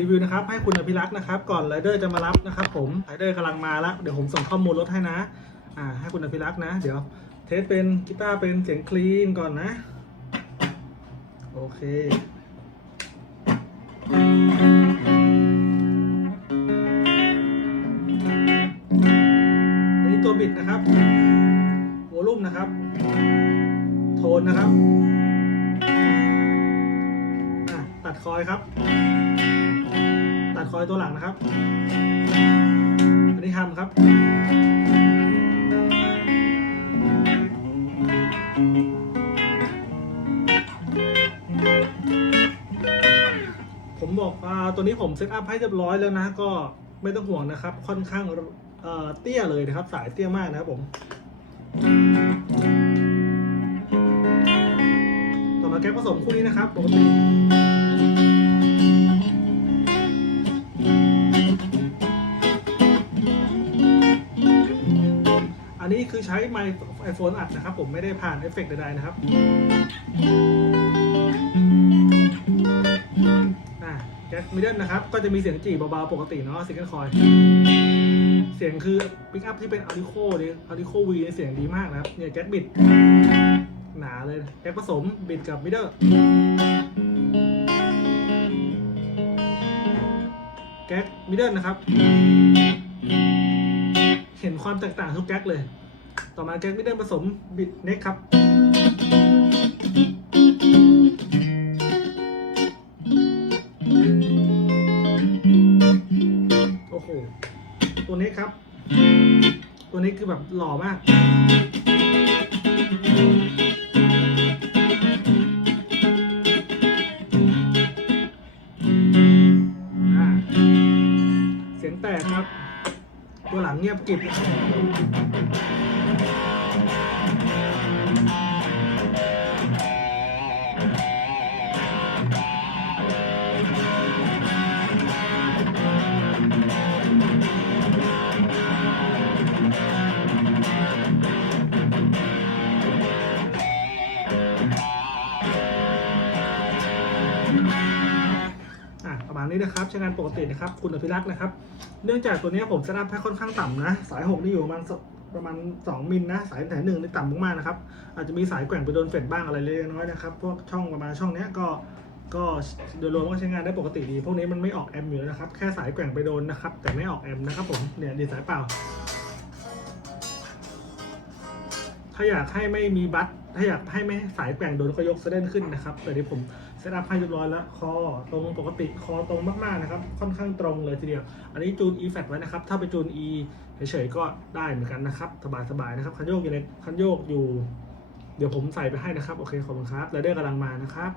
รีวิวนะครับให้คุณอภิรักษ์นะครับ ก่อนไรเดอร์จะมารับนะครับผมไรเดอร์กำลังมาแล้วเดี๋ยวผมส่งข้อมูลรถให้นะอ่าให้คุณอภิรักษ์นะ เดี๋ยวเทสเป็นกีตาร์เป็นเสียงคลีนก่อนนะ โอเคอันนี้ตัวบิดนะครับวอลลุ่มนะครับ โทนนะครับอะตัดคอยครับ ตัดคอยตัวหลังนะครับ อันนี้ทำครับ ผมบอกอ่าตัวนี้ผมเซตอัพให้เรียบร้อยแล้วนะ ก็ไม่ต้องห่วงนะครับ ค่อนข้างเอ่อเตี้ยเลยนะครับ สายเตี้ยมากนะครับผมต่อมาแก๊ปผสมคู่นี้นะครับปกติ อันนี้คือใช้ไมค์ไอโฟนอัดนะครับ ผมไม่ได้ผ่านเอฟเฟกต์ใดๆนะครับอะแก๊สมิดเดิลนะครับ ก็จะมีเสียงจีบเบาๆ ปกติเนาะซิงเกิลคอย เสียงคือปิกอัพที่เป็นอาริโคเนี่ยอาริโควีเสียงดีมากนะครับ เนี่ยแก๊สบิด หนาเลย แก๊สผสมบิดกับมิดเดิลแก๊สมิดเดิลนะครับ ความแตกต่างทุกแก๊สเลย ต่อมาแก๊สมิดเดิลผสมบิดเน็กครับ โอ้โห ตัวนี้ครับ ตัวนี้คือแบบหล่อมากอ่าเสียงแตกครับ ตัวหลังเงียบกริบ นี้นะครับใช้งานปกตินะครับ คุณอภิรักษ์นะครับ เนื่องจากตัวนี้ผมเซตอัพให้ค่อนข้างต่ำนะ สายหกนี่อยู่ประมาณสประมาณ 2 มิลนะ สายสายหนึ่งนี่ต่ำมากๆนะครับ อาจจะมีสายแกว่งไปโดนเฟดบ้างอะไรเล็กน้อยนะครับ พวกช่องประมาณช่องเนี้ยก็ก็โดยรวมก็ใช้งานได้ปกติดี พวกนี้มันไม่ออกแอมอยู่แล้วนะครับ แค่สายแกว่งไปโดนนะครับ แต่ไม่ออกแอมนะครับผมเนี่ยดีสายเปล่า ถ้าอยากให้ไม่มีบัต ถ้าอยากให้ไม่ให้สายแกว่งโดนก็ยกเส้นขึ้นนะครับแต่ที่ผมเซตอัพให้เรียบร้อยแล้ว คอตรงปกติคอตรงมากๆนะครับ ค่อนข้างตรงเลยทีเดียว อันนี้จูน e fat ไว้นะครับ ถ้าไปจูน e เฉยๆก็ได้เหมือนกันนะครับ สบายๆนะครับ คันโยกอยู่ในคันโยกอยู่ เดี๋ยวผมใส่ไปให้นะครับ โอเค ขอบคุณครับแล้วเดอร์กำลังมานะครับ